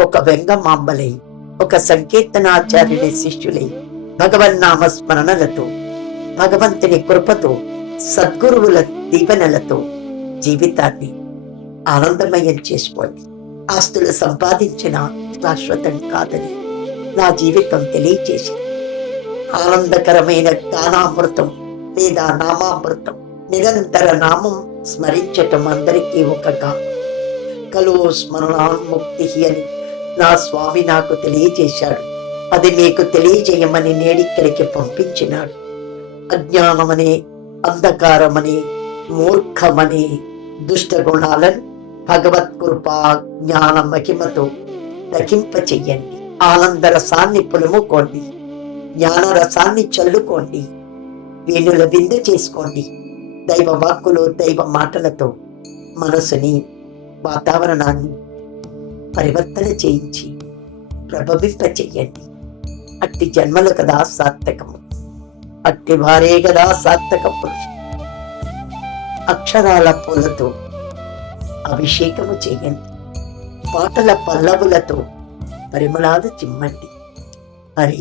ఒక వెంగమాంబలై, ఒక సంకీర్తనాచార్యుని శిష్యులై, భగవన్నామ స్మరణలతో, భగవంతుని కృపతో, సద్గురువుల దీవెనలతో జీవితాన్ని ఆనందమయం చేసుకోండి. ఆస్తులు సంపాదించిన శాశ్వతం కాదని నా జీవితం తెలియచేసి, ఆనందకరమైన గానామృతం లేదా నామామృతం, నిరంతర నామం స్మరించటం అందరికీ ఒకగా కలో స్మరణాన్ముక్తి అని నా స్వామి నాకు తెలియజేశాడు. అది మీకు తెలియజేయమని నేడిక్కడికి పంపించినాడు. అజ్ఞానమనే, అంధకారమని, మూర్ఖమని దుష్ట గుణాలను భగవత్కృపా జ్ఞాన మహిమతో దహింపచెయ్యండి. ఆనందరసాన్ని పులుముకోండి, జ్ఞానరసాన్ని చల్లుకోండి, వేణుల విందు చేసుకోండి. దైవ వాక్కులు, దైవ మాటలతో మనసుని, వాతావరణాన్ని పరివర్తన చేయించి ప్రభవింపచెయ్యండి. అట్టి జన్మలు కదా సార్థకము, అట్టి వారే కదా సార్థక పురుషుడు. అక్షరాల పూలతో అభిషేకము చేయండి, పాటల పల్లవులతో పరిమళాలు చిమ్మండి. హరి